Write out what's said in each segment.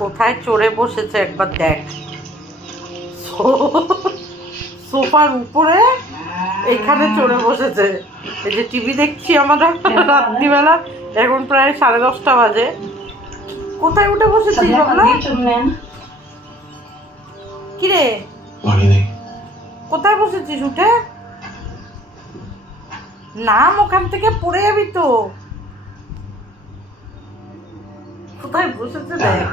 কোথায় চড়ে বসেছে একবার দেখ। সোফার উপরে এখানে চড়ে বসেছে। এই যে টিভি দেখছি আমরা রাত্রিবেলা, এখন প্রায় 10:30 বাজে। কোথায় উঠে বসেছিস বাবলা? কিরে কোথায় বসেছিস উঠে? নাম, ওখান থেকে পড়ে যাবি তো। কোথায় বসেছে দেখ,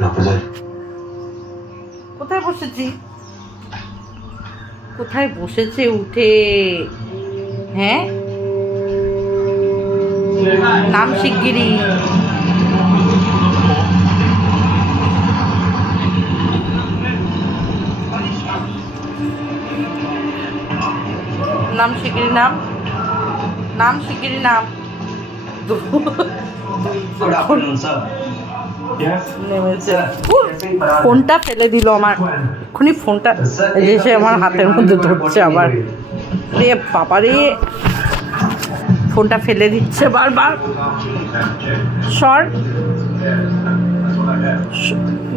কোথায় বসেছি, কোথায় বসেছে উঠে। হ্যাঁ, নাম শিগগিরি। নাম শিগগিরি, নাম নাম শিগগিরি, নাম। ফোনটা ফেলে দিল আমার, এক্ষুনি ফোনটা এসে আমার হাতের মধ্যে ধরছে আবার। রে বাবা রে, ফোনটা ফেলে দিচ্ছে বারবার। সর,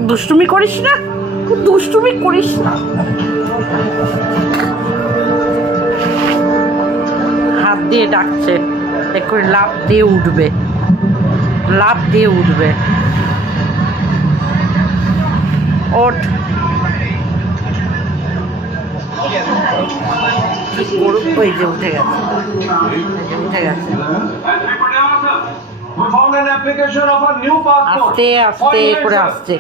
দুষ্টুমি করিস না, দুষ্টুমি করিস না। হাত দিয়ে ডাকছে, একটু লাফ দিয়ে উঠবে, লাফ দিয়ে উঠবে। ওঠ, ওই যে উঠে গেছে, উঠে গেছে। আস্তে আস্তে করে আসছে,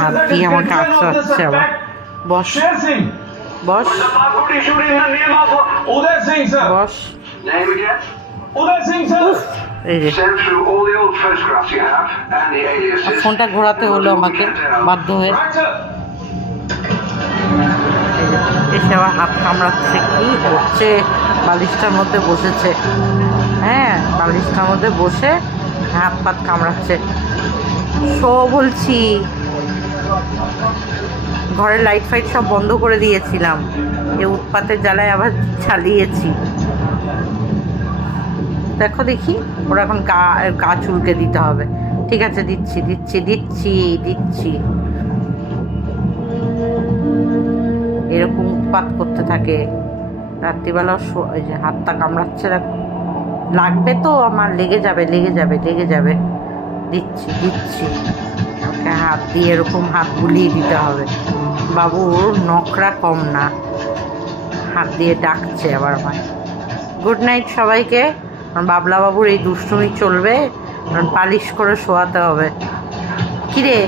হাত দিয়ে আমাকে আসছে আবার। বস বস বস। এই যে ফোনটা ঘোরাতে হলো আমাকে বাধ্য হয়ে। এসে আবার হাত কামড়াচ্ছে, কি করছে? বালিশটার মধ্যে বসেছে, হ্যাঁ বালিশটার মধ্যে বসে হাত পাত কামড়াচ্ছে। শো বলছি, ঘরের লাইট ফাইট সব বন্ধ করে দিয়েছিলাম, এই উৎপাতের জ্বালায় আবার চালিয়েছি। দেখো দেখি, ওরা এখন গা চুলকে দিতে হবে। ঠিক আছে, দিচ্ছি দিচ্ছি দিচ্ছি দিচ্ছি। এরকম উৎপাত করতে থাকে রাত্রিবেলা। ওই যে হাতটা কামড়াচ্ছে, দেখো লাগবে তো আমার, লেগে যাবে লেগে যাবে লেগে যাবে। দিচ্ছি দিচ্ছি, ওকে হাত দিয়ে এরকম হাত বুলিয়ে দিতে হবে। বাবুর নখরা কম না, হাত দিয়ে ডাকছে আবার আমায়। গুড নাইট সবাইকে। বাবলা বাবুর এই দুষ্টুমি চলবে, পালিশ করে শোয়াতে হবে। কিরে